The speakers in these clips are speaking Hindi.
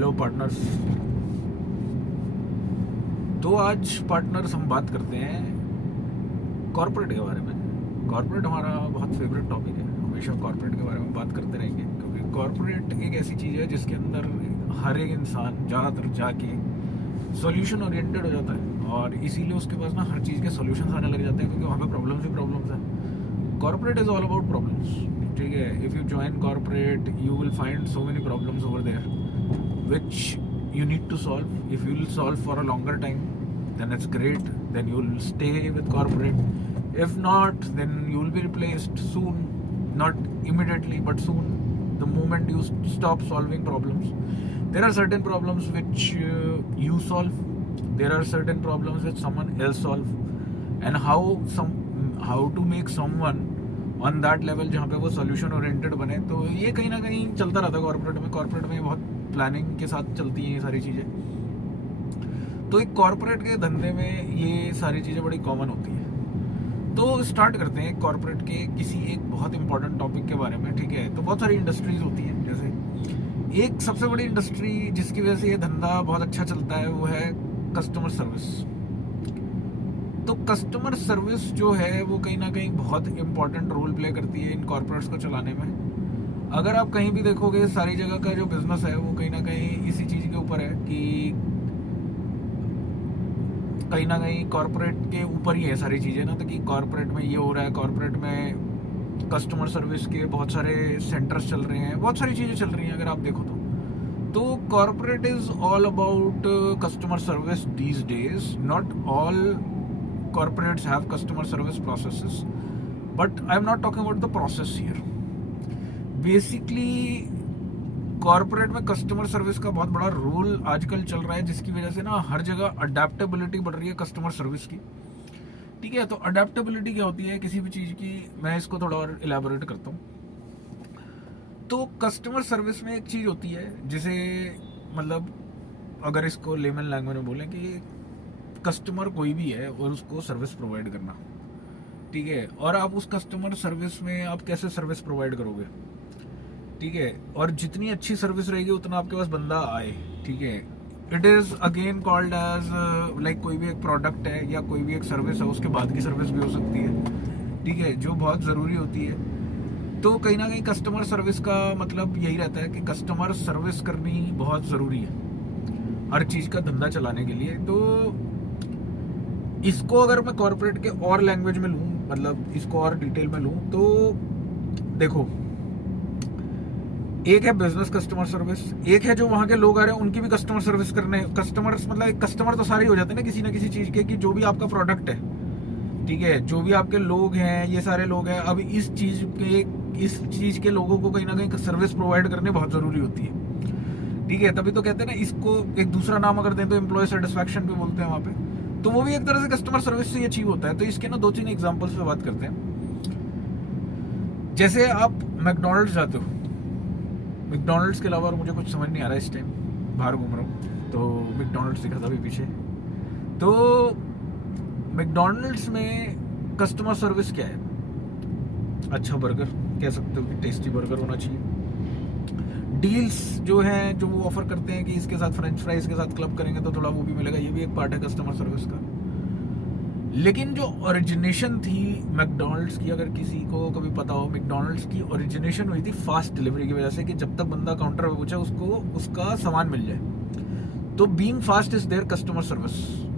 Hello partners. तो आज पार्टनर्स हम बात करते हैं कॉर्पोरेट के बारे में। कॉर्पोरेट हमारा बहुत फेवरेट टॉपिक है, हमेशा कॉर्पोरेट के बारे में बात करते रहेंगे क्योंकि कॉर्पोरेट एक ऐसी चीज़ है जिसके अंदर हर एक इंसान ज़्यादातर जाके सॉल्यूशन ओरिएंटेड हो जाता है और इसीलिए उसके पास ना हर चीज़ के सॉल्यूशंस आने लग जाते हैं क्योंकि वहाँ पे प्रॉब्लम्स ही प्रॉब्लम्स हैं। Corporate is all about problems, ठीक है। If you join corporate you will find so many problems over there which you need to solve. If you will solve for a longer time, then it's great. Then you will stay with corporate. If not, then you will be replaced soon. Not immediately, but soon. The moment you stop solving problems, there are certain problems which you solve. There are certain problems which someone else solve. And how to make someone on that level जहाँ पे वो solution oriented बने, तो ये कहीं ना कहीं चलता रहता है कॉर्पोरेट में। कॉर्पोरेट में बहुत प्लानिंग के साथ चलती हैं ये सारी चीज़ें। तो एक कॉर्पोरेट के धंधे में ये सारी चीज़ें बड़ी कॉमन होती हैं। तो स्टार्ट करते हैं कॉर्पोरेट के किसी एक बहुत इंपॉर्टेंट टॉपिक के बारे में, ठीक है। तो बहुत सारी इंडस्ट्रीज होती हैं, जैसे एक सबसे बड़ी इंडस्ट्री जिसकी वजह से ये धंधा बहुत अच्छा चलता है वो है कस्टमर सर्विस। तो कस्टमर सर्विस जो है वो कहीं ना कहीं बहुत इंपॉर्टेंट रोल प्ले करती है इन कॉर्पोरेट्स को चलाने में। अगर आप कहीं भी देखोगे सारी जगह का जो बिजनेस है वो कहीं ना कहीं इसी चीज़ के ऊपर है कि कहीं ना कहीं कॉर्पोरेट के ऊपर ही है सारी चीज़ें ना। तो कि कॉर्पोरेट में ये हो रहा है, कॉर्पोरेट में कस्टमर सर्विस के बहुत सारे सेंटर्स चल रहे हैं, बहुत सारी चीज़ें चल रही हैं अगर आप देखो तो corporate is all about customer service these days. Not all corporates have customer service processes, but I'm not talking about the process here. Basically corporate में कस्टमर सर्विस का बहुत बड़ा रोल आजकल चल रहा है जिसकी वजह से ना हर जगह अडेप्टेबिलिटी बढ़ रही है कस्टमर सर्विस की, ठीक है। तो अडेप्टेबिलिटी क्या होती है किसी भी चीज़ की, मैं इसको थोड़ा और इलेबोरेट करता हूँ। तो कस्टमर सर्विस में एक चीज़ होती है जिसे मतलब अगर इसको लेमन लैंग्वेज में बोलें कि कस्टमर कोई भी है और उसको सर्विस प्रोवाइड करना, ठीक है। और आप उस कस्टमर सर्विस में आप कैसे सर्विस प्रोवाइड करोगे, ठीक है। और जितनी अच्छी सर्विस रहेगी उतना आपके पास बंदा आए, ठीक है। It is again called as like कोई भी एक प्रोडक्ट है या कोई भी एक सर्विस है उसके बाद की सर्विस भी हो सकती है, ठीक है, जो बहुत ज़रूरी होती है। तो कहीं ना कहीं कस्टमर सर्विस का मतलब यही रहता है कि कस्टमर सर्विस करनी बहुत ज़रूरी है हर चीज़ का धंधा चलाने के लिए। तो इसको अगर मैं कॉर्पोरेट के और लैंग्वेज में लूँ, मतलब इसको और डिटेल में लूँ, तो देखो एक है बिजनेस कस्टमर सर्विस, एक है जो वहाँ के लोग आ रहे हैं उनकी भी कस्टमर सर्विस करने। कस्टमर्स मतलब कस्टमर तो सारे ही हो जाते हैं ना किसी चीज़ के, कि जो भी आपका प्रोडक्ट है, ठीक है, जो भी आपके लोग हैं ये सारे लोग हैं। अब इस चीज़ के लोगों को कहीं ना कहीं सर्विस प्रोवाइड करनी बहुत ज़रूरी होती है, ठीक है। तभी तो कहते हैं ना, इसको एक दूसरा नाम अगर दें तो एम्प्लॉय सेटिस्फैक्शन भी बोलते हैं वहाँ पे। तो वो भी एक तरह से कस्टमर सर्विस से ही अचीव होता है। तो इसके ना 2-3 एग्जांपल्स पे बात करते हैं। जैसे आप मैकडॉनल्ड्स जाते हो, मैकडॉनल्ड्स के अलावा मुझे कुछ समझ नहीं आ रहा है इस टाइम, बाहर घूम रहा हूँ तो मैकडॉनल्ड्स दिखा था अभी पीछे। तो मैकडॉनल्ड्स में कस्टमर सर्विस क्या है? अच्छा बर्गर कह सकते हो कि टेस्टी बर्गर होना चाहिए। डील्स जो हैं जो वो ऑफर करते हैं कि इसके साथ फ्रेंच फ्राइज के साथ क्लब करेंगे तो थोड़ा वो भी मिलेगा, ये भी एक पार्ट है कस्टमर सर्विस का। लेकिन जो ओरिजिनेशन थी मैकडॉनल्ड्स की, अगर किसी को कभी पता हो, मैकडॉनल्ड्स की ओरिजिनेशन हुई थी फास्ट डिलीवरी की वजह से कि जब तक बंदा काउंटर पे पहुंचे उसको उसका सामान मिल जाए। तो being fast is their customer service,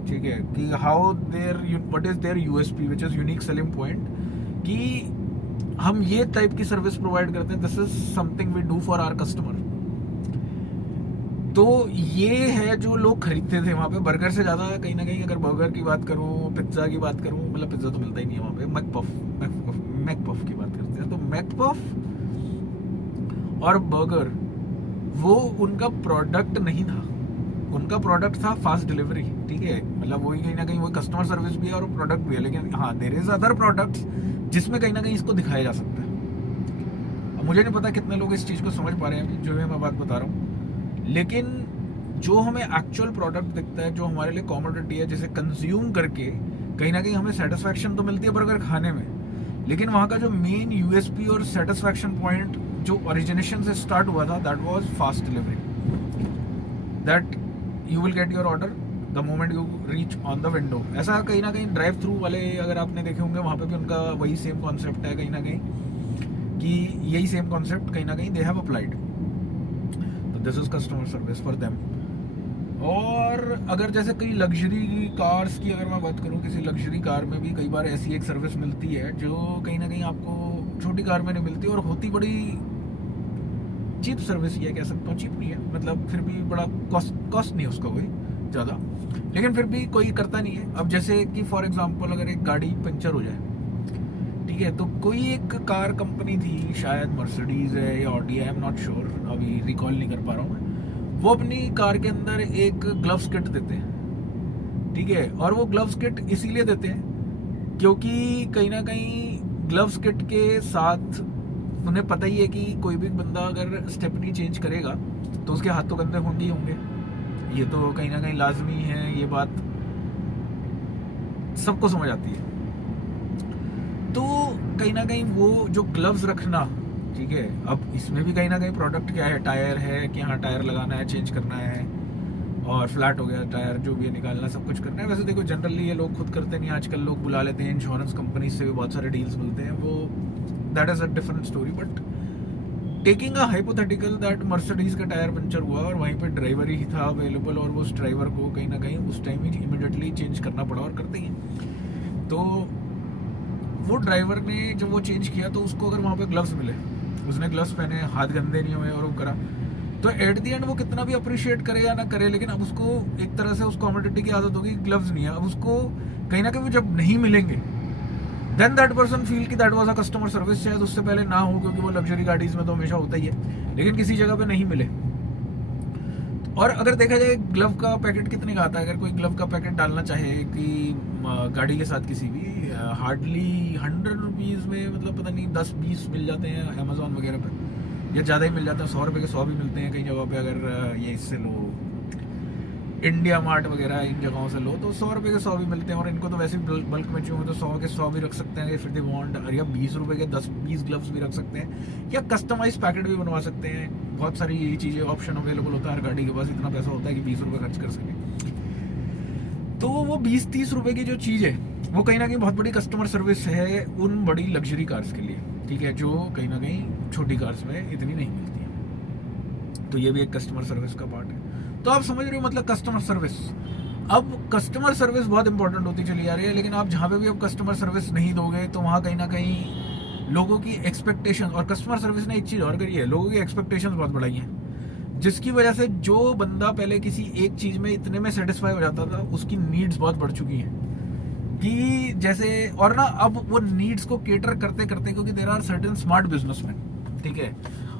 ठीक है, कि how their what is their USP which is unique selling point, कि हम ये टाइप की सर्विस प्रोवाइड करते हैं, this is something we do for our customer. तो ये है जो लोग खरीदते थे वहाँ पे बर्गर से ज़्यादा। कहीं ना कहीं अगर बर्गर की बात करूँ, पिज्ज़ा की बात करूँ, मतलब पिज्ज़ा तो मिलता ही नहीं है वहाँ पे, मैकपफ की बात करते हैं। तो मैकपफ और बर्गर वो उनका प्रोडक्ट नहीं था, उनका प्रोडक्ट था फास्ट डिलीवरी, ठीक है। मतलब वही कहीं ना कहीं वही कस्टमर सर्विस भी है और प्रोडक्ट भी है। लेकिन हाँ, देयर इज अदर प्रोडक्ट्स जिसमें कहीं ना कहीं इसको दिखाया जा सकता है। अब मुझे नहीं पता कितने लोग इस चीज़ को समझ पा रहे हैं जो मैं बात बता रहा हूँ, लेकिन जो हमें एक्चुअल प्रोडक्ट दिखता है, जो हमारे लिए कॉमोडिटी है, जिसे कंज्यूम करके कहीं ना कहीं हमें सेटिस्फैक्शन तो मिलती है बर्गर खाने में, लेकिन वहाँ का जो मेन यूएसपी और सेटिस्फैक्शन पॉइंट जो ओरिजिनेशन से स्टार्ट हुआ था that was fast delivery. That you will get your order the moment you reach on the window. ऐसा कहीं ना कहीं ड्राइव थ्रू वाले अगर आपने देखे होंगे वहाँ पे भी उनका वही सेम कॉन्सेप्ट है कहीं ना कहीं, कि यही सेम कॉन्सेप्ट कहीं ना कहीं दे हैव अप्लाइड। तो this is customer service for them. और अगर जैसे कई लग्जरी कार्स की अगर मैं बात करूँ, किसी लग्जरी कार में भी कई बार ऐसी एक सर्विस मिलती है जो कहीं ना कहीं आपको छोटी कार में नहीं मिलती, और होती बड़ी चीप सर्विस ही है, कह सकता हूँ। चीप नहीं है मतलब, फिर भी बड़ा कॉस्ट नहीं है उसका कोई ज़्यादा, लेकिन फिर भी कोई करता नहीं है। अब जैसे कि फॉर एग्जांपल अगर एक गाड़ी पंचर हो जाए, ठीक है, तो कोई एक कार कंपनी थी, शायद मर्सिडीज है या ऑडी है, आई एम नॉट श्योर, अभी रिकॉल नहीं कर पा रहा हूँ मैं, वो अपनी कार के अंदर एक ग्लव्स किट देते हैं, ठीक है। और वो ग्लव्स किट इसीलिए देते हैं क्योंकि कहीं ना कहीं ग्लव्स किट के साथ उन्हें पता ही है कि कोई भी बंदा अगर स्टेपनी चेंज करेगा तो उसके हाथ तो गंदे होंगे ही होंगे, ये तो कहीं ना कहीं लाजमी है, ये बात सबको समझ आती है। तो कहीं ना कहीं वो जो ग्लव्स रखना, ठीक है, अब इसमें भी कहीं ना कहीं प्रोडक्ट क्या है, टायर है कि हाँ टायर लगाना है, चेंज करना है, और फ्लैट हो गया टायर जो भी है निकालना, सब कुछ करना है। वैसे देखो जनरली ये लोग खुद करते नहीं, आजकल लोग बुला लेते हैं, इंश्योरेंस कंपनी से भी बहुत सारे डील्स मिलते हैं, वो that is a different story. But taking a hypothetical that Mercedes का टायर पंचर हुआ और वहीं पे ड्राइवर ही था अवेलेबल, और उस ड्राइवर को कहीं ना कहीं उस टाइम ही इमीडिएटली चेंज करना पड़ा, और करते ही। तो वो ड्राइवर ने जब वो चेंज किया तो उसको अगर वहाँ पे ग्लव्स मिले, उसने ग्लव्स पहने, हाथ गंदे नहीं हुए और वो करा, तो एट दी एंड वो कितना भी अप्रिशिएट करे या ना करे, लेकिन अब उसको एक तरह से उस कॉमोडिटी की आदत होगी, ग्लव्स नहीं है। अब उसको कहीं ना कहीं वो जब नहीं मिलेंगे, देन दैट पर्सन फील कि that was a customer service. शायद उससे पहले ना हो, क्योंकि वो लग्जरी गाड़ीज में तो हमेशा होता ही है, लेकिन किसी जगह पे नहीं मिले। और अगर देखा जाए ग्लव का पैकेट कितने का आता है, अगर कोई ग्लव का पैकेट डालना चाहे कि गाड़ी के साथ किसी भी, हार्डली 100 रुपीज़ में, मतलब पता नहीं 10-20 मिल जाते हैं अमेजोन वगैरह पे, या ज़्यादा ही मिल जाते हैं, 100 रुपये के 100 भी मिलते हैं कई जगहों पे। अगर ये इससे लो, इंडिया मार्ट वगैरह इन जगहों से लो, तो 100 रुपये के 100 भी मिलते हैं। और इनको तो वैसे बल्क में चाहिए तो 100 के 100 भी रख सकते हैं, फिर दे वांट, या 20 रुपये के 10-20 ग्लव्स भी रख सकते हैं, या कस्टमाइज पैकेट भी बनवा सकते हैं। बहुत सारी ये चीज़ें ऑप्शन अवेलेबल होता है, हर गाड़ी के पास इतना पैसा होता है कि 20 रुपये खर्च कर सके। तो वो 20-30 रुपये की जो चीज़ है वो कहीं ना कहीं बहुत बड़ी कस्टमर सर्विस है उन बड़ी लग्जरी कार्स के लिए, ठीक है, जो कहीं ना कहीं छोटी कार्स में इतनी नहीं मिलती है। तो ये भी एक कस्टमर सर्विस का पार्ट है। तो आप समझ रहे हो, मतलब कस्टमर सर्विस। अब कस्टमर सर्विस बहुत इंपॉर्टेंट होती चली जा रही है, लेकिन आप जहाँ पे भी अब कस्टमर सर्विस नहीं दोगे तो वहाँ कहीं ना कहीं लोगों की एक्सपेक्टेशन, और कस्टमर सर्विस ने एक चीज़ और करी है, लोगों की एक्सपेक्टेशंस बहुत बढ़ाई हैं, जिसकी वजह से जो बंदा पहले किसी एक चीज़ में इतने में सेटिस्फाई हो जाता था, उसकी नीड्स बहुत बढ़ चुकी हैं कि जैसे, और ना अब वो नीड्स को केटर करते करते, क्योंकि there are certain smart businessman, ठीक है,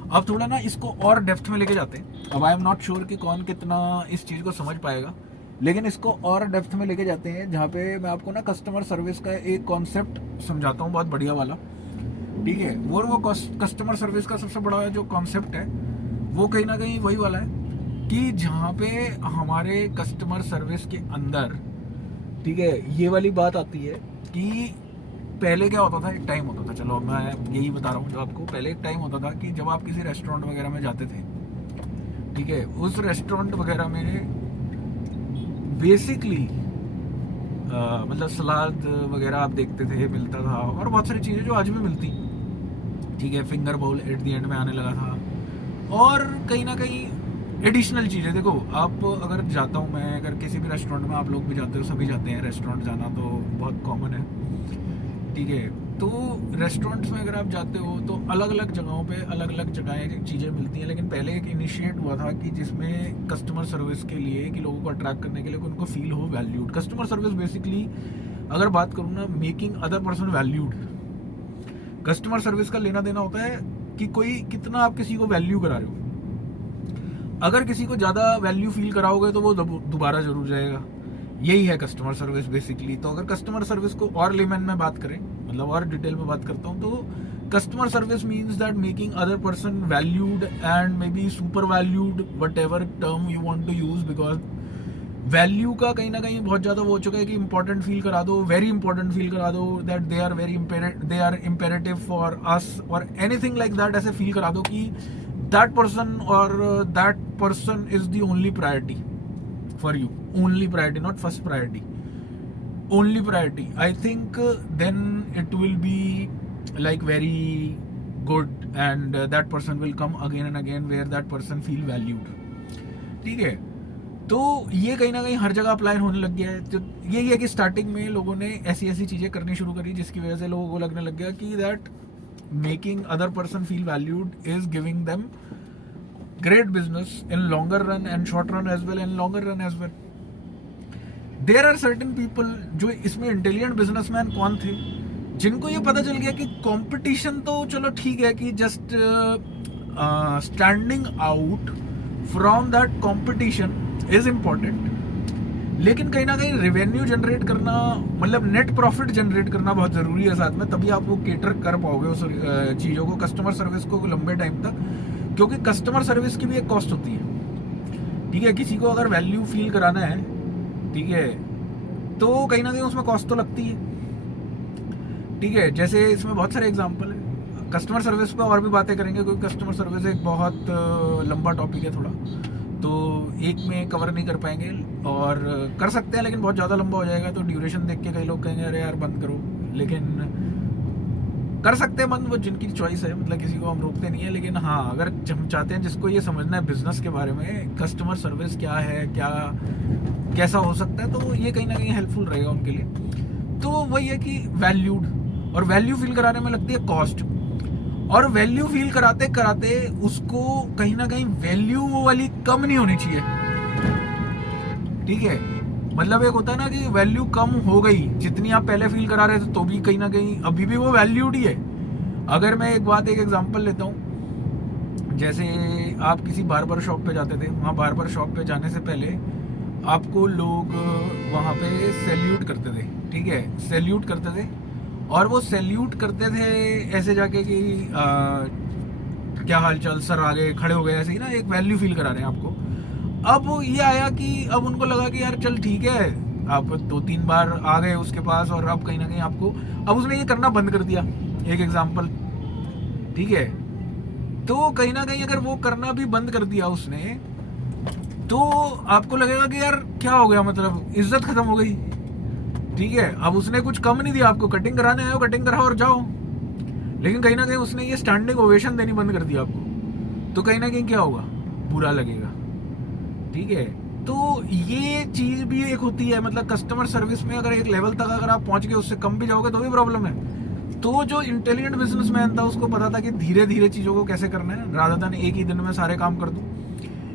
अब थोड़ा ना इसको और डेप्थ में लेके जाते हैं। अब आई एम नॉट श्योर कि कौन कितना इस चीज़ को समझ पाएगा, लेकिन इसको और डेप्थ में लेके जाते हैं, जहाँ पे मैं आपको ना कस्टमर सर्विस का एक कॉन्सेप्ट समझाता हूँ बहुत बढ़िया वाला, ठीक है। वो कस्टमर सर्विस का सबसे बड़ा जो कॉन्सेप्ट है वो कहीं ना कहीं वही वाला है कि जहाँ पे हमारे कस्टमर सर्विस के अंदर, ठीक है, ये वाली बात आती है कि पहले क्या होता था, एक टाइम होता था, चलो मैं यही बता रहा हूँ जो आपको, पहले एक टाइम होता था कि जब आप किसी रेस्टोरेंट वगैरह में जाते थे, ठीक है, उस रेस्टोरेंट वगैरह में बेसिकली मतलब सलाद वगैरह आप देखते थे, मिलता था, और बहुत सारी चीज़ें जो आज भी मिलती, ठीक है, finger bowl at the end में आने लगा था, और कहीं ना कहीं एडिशनल चीज़ें। देखो आप, अगर जाता हूँ मैं, अगर किसी भी रेस्टोरेंट में, आप लोग भी जाते हो, सभी जाते हैं, रेस्टोरेंट जाना तो बहुत कॉमन है, ठीक है। तो रेस्टोरेंट्स में अगर आप जाते हो तो अलग अलग जगहों पे अलग अलग जगहें चीज़ें मिलती हैं, लेकिन पहले एक इनिशिएट हुआ था कि जिसमें कस्टमर सर्विस के लिए, कि लोगों को अट्रैक्ट करने के लिए, कि उनको फील हो वैल्यूड। कस्टमर सर्विस बेसिकली अगर बात करूँ ना, making other person valued. Customer service का लेना देना होता है कि कोई कितना आप किसी को वैल्यू करा रहे हो। अगर किसी को ज़्यादा वैल्यू फील कराओगे तो वो दोबारा जरूर जाएगा। यही है कस्टमर सर्विस बेसिकली। तो अगर कस्टमर सर्विस को और लेमन में बात करें, मतलब और डिटेल में बात करता हूँ, तो customer service means that making other person valued and maybe super valued, whatever term you want to use, because value का कहीं ना कहीं बहुत ज़्यादा वो हो चुका है कि इंपॉर्टेंट फील करा दो, वेरी इंपॉर्टेंट फील करा दो, that they are imperative for us, और एनीथिंग लाइक दैट, ऐसे फील करा दो कि that person is the only priority for you. Only priority, not first priority. Only priority. I think then it will be like very good, and that person will come again and again where that person feel valued. ठीक है, तो ये कहीं ना कहीं हर जगह अप्लाई होने लग गया है. तो यही है कि स्टार्टिंग में लोगों ने ऐसी ऐसी चीज़ें करनी शुरू करी जिसकी वजह से लोगों को लगने लग गया कि that making other person feel valued is giving them great business in longer run and short run as well, and longer run as well. There are certain people जो इसमें इंटेलिजेंट बिजनेसमैन कौन थे, जिनको ये पता चल गया कि कंपटीशन तो चलो ठीक है कि just standing out from that competition is important, लेकिन कहीं ना कहीं रेवेन्यू जनरेट करना, मतलब नेट प्रॉफिट जनरेट करना बहुत ज़रूरी है साथ में. तभी आप वो केटर कर पाओगे उस चीज़ों को, कस्टमर सर्विस को लंबे टाइम तक, क्योंकि कस्टमर सर्विस की भी एक कॉस्ट होती है. ठीक है, किसी को अगर वैल्यू फील कराना है, ठीक है, तो कहीं ना कहीं उसमें कॉस्ट तो लगती है. ठीक है, जैसे इसमें बहुत सारे एग्जांपल है. कस्टमर सर्विस पे और भी बातें करेंगे, क्योंकि कस्टमर सर्विस एक बहुत लंबा टॉपिक है थोड़ा, तो एक में कवर नहीं कर पाएंगे, और कर सकते हैं लेकिन बहुत ज़्यादा लंबा हो जाएगा. तो ड्यूरेशन देख के कई लोग कहेंगे अरे यार बंद करो, लेकिन कर सकते हैं बंद, वो जिनकी चॉइस है, मतलब किसी को हम रोकते नहीं है. लेकिन हाँ, अगर हम चाहते हैं जिसको ये समझना है बिजनेस के बारे में, कस्टमर सर्विस क्या है, क्या कैसा हो सकता है, तो ये कहीं ना कहीं हेल्पफुल रहेगा उनके लिए. तो वही है कि वैल्यूड, और वैल्यू फील कराने में लगती है कॉस्ट, और वैल्यू फील कराते कराते उसको कहीं ना कहीं वैल्यू वो वाली कम नहीं होनी चाहिए. ठीक है, मतलब एक होता है ना कि वैल्यू कम हो गई, जितनी आप पहले फील करा रहे थे तो भी कहीं ना कहीं अभी भी वो वैल्यूड ही है. अगर मैं एक एग्जांपल लेता हूँ, जैसे आप किसी बार्बर शॉप पे जाते थे, वहाँ बार्बर शॉप पे जाने से पहले आपको लोग वहाँ पे सैल्यूट करते थे. ठीक है, सैल्यूट करते थे, और वो सैल्यूट करते थे ऐसे जाके कि क्या हाल चाल सर, आगे खड़े हो गए, ऐसे ही ना, एक वैल्यू फील करा रहे हैं आपको. अब ये आया कि अब उनको लगा कि यार चल ठीक है, आप 2-3 बार आ गए उसके पास, और अब कहीं ना कहीं आपको, अब उसने ये करना बंद कर दिया. एक एग्जांपल. ठीक है, तो कहीं ना कहीं अगर वो करना भी बंद कर दिया उसने, तो आपको लगेगा कि यार क्या हो गया, मतलब इज्जत खत्म हो गई. ठीक है, अब उसने कुछ कम नहीं दिया आपको, कटिंग कराने आए हो कटिंग कराओ और जाओ, लेकिन कहीं ना कहीं उसने ये स्टैंडिंग ओवेशन देनी बंद कर दिया आपको, तो कहीं ना कहीं क्या होगा, बुरा लगेगा. ठीक है, तो ये चीज भी एक होती है, मतलब कस्टमर सर्विस में अगर एक लेवल तक अगर आप पहुंच गए, उससे कम भी जाओगे तो भी प्रॉब्लम है. तो जो इंटेलिजेंट बिजनेसमैन था उसको पता था कि धीरे धीरे चीजों को कैसे करना है, रादर देन एक ही दिन में सारे काम कर दूं.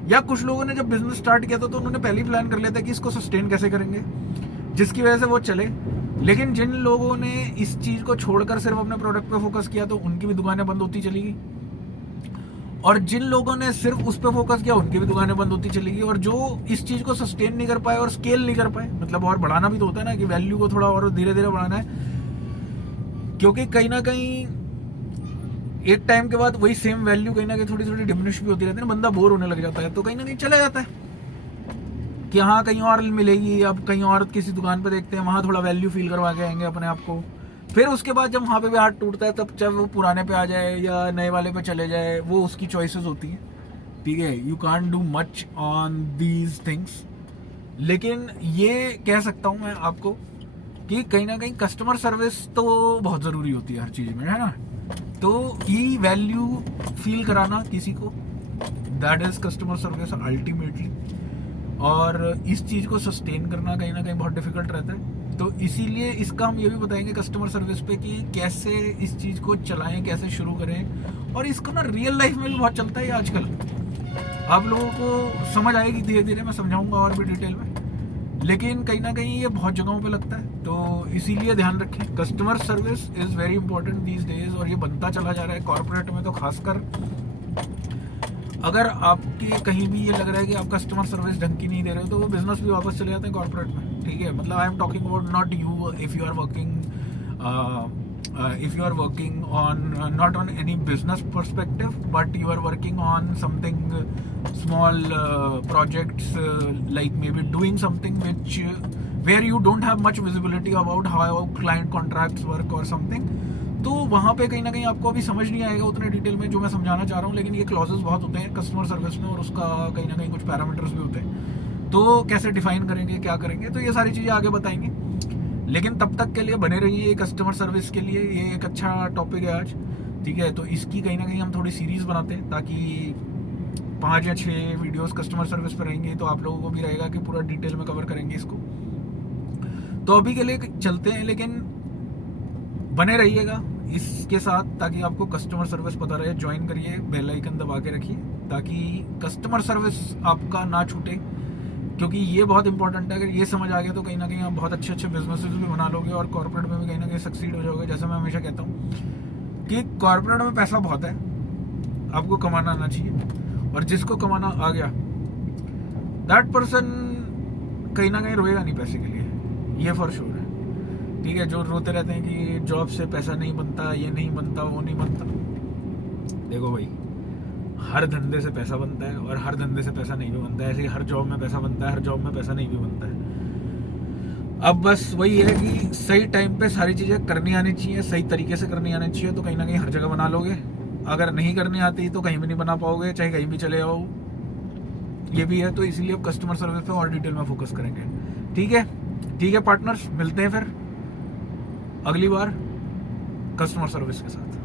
या कुछ लोगों ने जब बिजनेस स्टार्ट किया था तो उन्होंने पहले ही प्लान कर लिया था कि इसको सस्टेन कैसे करेंगे, जिसकी वजह से वो चले. लेकिन जिन लोगों ने इस चीज को छोड़कर सिर्फ अपने प्रोडक्ट पे फोकस किया, तो उनकी भी दुकानें बंद होती चली गई, और जिन लोगों ने सिर्फ उस पे फोकस किया, उनकी भी दुकानें बंद होती चली गई. और जो इस चीज को सस्टेन नहीं कर पाए और स्केल नहीं कर पाए, मतलब और बढ़ाना भी तो होता है ना, कि वैल्यू को थोड़ा और धीरे धीरे बढ़ाना है, क्योंकि कहीं ना कहीं एक टाइम के बाद वही सेम वैल्यू कहीं ना कहीं थोड़ी थोड़ी डिमिनिश भी होती रहती है ना, बंदा बोर होने लग जाता है, तो कहीं ना कहीं चला जाता है कि हाँ कहीं और मिलेगी, अब कहीं और किसी दुकान पे देखते हैं, वहाँ थोड़ा वैल्यू फील करवा के आएंगे अपने आप को. फिर उसके बाद जब वहाँ पे भी हाथ टूटता है, तब चाहे वो पुराने पे आ जाए या नए वाले पे चले जाए, वो उसकी चॉइसेस होती हैं. ठीक है, you can't do much on these things. लेकिन ये कह सकता हूँ मैं आपको कि कहीं ना कहीं कस्टमर सर्विस तो बहुत ज़रूरी होती है हर चीज़ में, है ना. तो ये वैल्यू फील कराना किसी को, that is customer service ultimately. और इस चीज़ को सस्टेन करना कहीं ना कहीं बहुत डिफिकल्ट रहता है. तो इसीलिए इसका हम ये भी बताएंगे कस्टमर सर्विस पे कि कैसे इस चीज़ को चलाएं, कैसे शुरू करें. और इसको ना रियल लाइफ में भी बहुत चलता है आजकल, आप लोगों को समझ आएगी धीरे धीरे, मैं समझाऊंगा और भी डिटेल में. लेकिन कहीं ना कहीं ये बहुत जगहों पे लगता है, तो इसीलिए ध्यान रखें, customer service is very important these days. और ये बनता चला जा रहा है कॉर्पोरेट में, तो खासकर अगर आपके कहीं भी ये लग रहा है कि आप कस्टमर सर्विस ढंग की नहीं दे रहे हो, तो वो बिजनेस भी वापस चले जाते हैं कॉर्पोरेट में. ठीक है, मतलब I am talking about not you, if you are working on not on any business perspective, but you are working on something small projects, like maybe doing something where you don't have much visibility about how client contracts work or something. तो वहाँ पे कहीं ना कहीं आपको अभी समझ नहीं आएगा उतने डिटेल में जो मैं समझाना चाह रहा हूँ, लेकिन ये क्लॉजेस बहुत होते हैं कस्टमर सर्विस में और उसका कहीं ना कहीं कुछ पैरामीटर्स भी होते हैं, तो कैसे डिफाइन करेंगे, क्या करेंगे, तो ये सारी चीज़ें आगे बताएंगे। लेकिन तब तक के लिए बने रहिए कस्टमर सर्विस के लिए, ये एक अच्छा टॉपिक है आज, ठीक है। तो इसकी कहीं ना कहीं हम थोड़ी सीरीज़ बनाते हैं ताकि 5 या 6 वीडियोस कस्टमर सर्विस पर रहेंगे, तो आप लोगों को भी रहेगा कि पूरा डिटेल में कवर करेंगे इसको। तो अभी के लिए चलते हैं, लेकिन बने रहिएगा इसके साथ ताकि आपको कस्टमर सर्विस पता रहे। ज्वाइन करिए, बेल आइकन दबा के रखिए ताकि कस्टमर सर्विस आपका ना छूटे, क्योंकि ये बहुत इंपॉर्टेंट है। अगर ये समझ आ गया तो कहीं ना कहीं आप बहुत अच्छे अच्छे बिजनेसेस भी बना लोगे और कॉर्पोरेट में भी कहीं ना कहीं सक्सीड हो जाओगे। जैसे मैं हमेशा कहता हूँ कि कॉर्पोरेट में पैसा बहुत है, आपको कमाना आना चाहिए, और जिसको कमाना आ गया दैट पर्सन कहीं ना कहीं रोएगा नहीं पैसे के लिए, ये फॉर श्योर है, ठीक है। जो रोते रहते हैं कि जॉब से पैसा नहीं बनता, ये नहीं बनता, वो नहीं बनता, देखो भाई, हर धंधे से पैसा बनता है और हर धंधे से पैसा नहीं भी बनता है। ऐसे ही हर जॉब में पैसा बनता है, हर जॉब में पैसा नहीं भी बनता है। अब बस वही है कि सही टाइम पे सारी चीज़ें करनी आनी चाहिए, सही तरीके से करनी आनी चाहिए, तो कहीं ना कहीं हर जगह बना लोगे। अगर नहीं करनी आती तो कहीं भी नहीं बना पाओगे, चाहे कहीं भी चले जाओ, ये भी है। तो इसीलिए अब कस्टमर सर्विस पे और डिटेल में फोकस करेंगे, ठीक है। ठीक है पार्टनर्स, मिलते हैं फिर अगली बार कस्टमर सर्विस के साथ।